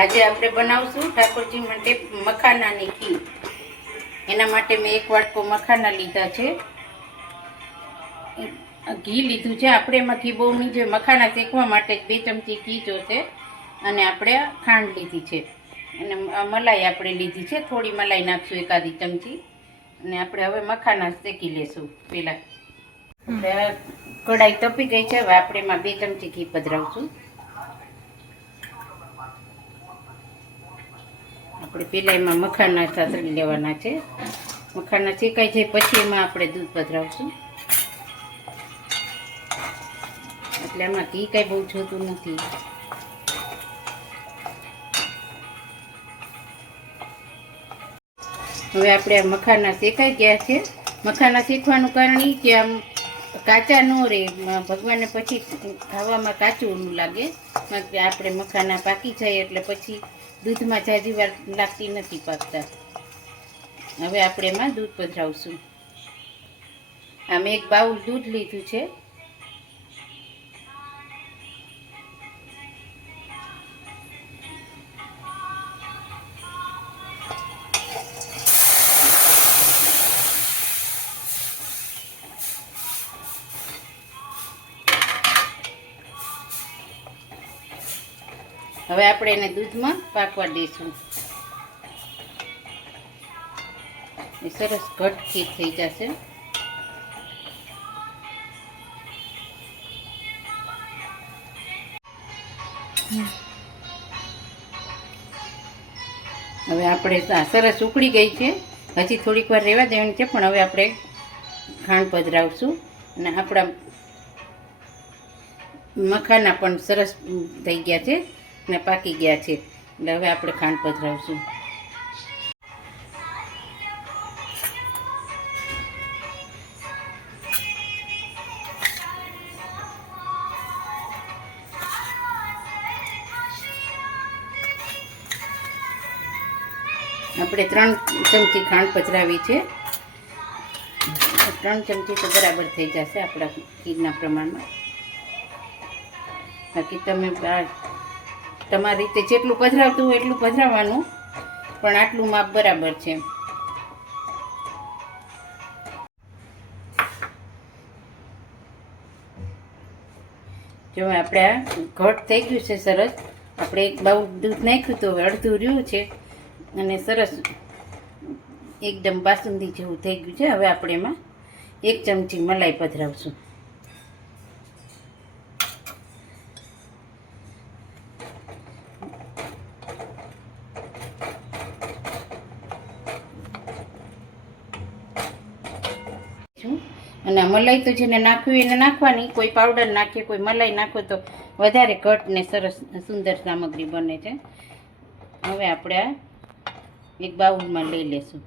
આજે આપણે બનાવશું ઠાકોરજી માટે મખાનાની ખીર। એના માટે મેં 1 વાટકો મખાના લીધા છે, ઘી લીધું છે। આપણે એમાં ઘી બહુ નહીં જોઈએ, મખાના શેકવા માટે 2 ચમચી ઘી જોશે। અને આપણે ખાંડ લીધી છે અને મલાઈ આપણે લીધી છે, થોડી મલાઈ નાખશું 1 ચમચી। અને આપણે હવે મખાના શેકી લેશું। પહેલાં આપણે કઢાઈ તપી ગઈ છે, હવે આપણે એમાં 2 ચમચી ઘી પધરાવશું। આપણે પહેલાં એમાં મખાના સાતળી લેવાના છે। મખાના શેકાઈ જાય પછી એમાં આપણે દૂધ પધરાવશું, એટલે એમાં ઘી કાંઈ બહુ જોતું નથી। હવે આપણે આ મખાના શેકાઈ ગયા છે। મખાના શેકવાનું કારણ એ કે આમ કાચા ન રહે, ભગવાનને પછી ખાવામાં કાચું લાગે। આપણે મખાના પાકી જાય એટલે પછી દૂધમાં ઝાઝી વાર લાગતી નથી પાકતા। હવે આપણે એમાં દૂધ પધરાવશું। આમ 1 બાઉલ દૂધ લીધું છે। હવે આપણે એને દૂધમાં પાકવા દઈશું। એ સરસ ઘટ ખીર થઈ જશે। હવે આપણે સરસ ઉકળી ગઈ છે, હજી થોડીક વાર રહેવા દેવાની છે, પણ હવે આપણે ખાંડ પધરાવશું। અને આપણા મખાના પણ સરસ થઈ ગયા છે ને પાકી ગયા છે, એટલે હવે આપણે ખાંડ પધરાવશું। આપણે 3 ચમચી ખાંડ પધરાવી છે, 3 ચમચી તો બરાબર થઈ જશે આપણા ખીરના પ્રમાણમાં। બાકી તમે તમારી રીતે જેટલું પધરાવતું હોય એટલું પધરાવવાનું, પણ આટલું માપ બરાબર છે। જો આપણે આ ઘટ થઈ ગયું છે સરસ। આપણે 1 બાઉલ દૂધ નાખ્યું તો હવે અડધું રહ્યું છે અને સરસ એકદમ બાસુંદી જેવું થઈ ગયું છે। હવે આપણે એમાં 1 ચમચી મલાઈ પધરાવશું। અને મલાઈ તો જેને નાખવી એને નાખવાની, કોઈ પાવડર નાખે, કોઈ મલાઈ નાખો તો વધારે ઘટ ને સરસ સુંદર સામગ્રી બને છે। હવે આપણે આ 1 બાઉલમાં લઈ લેશું।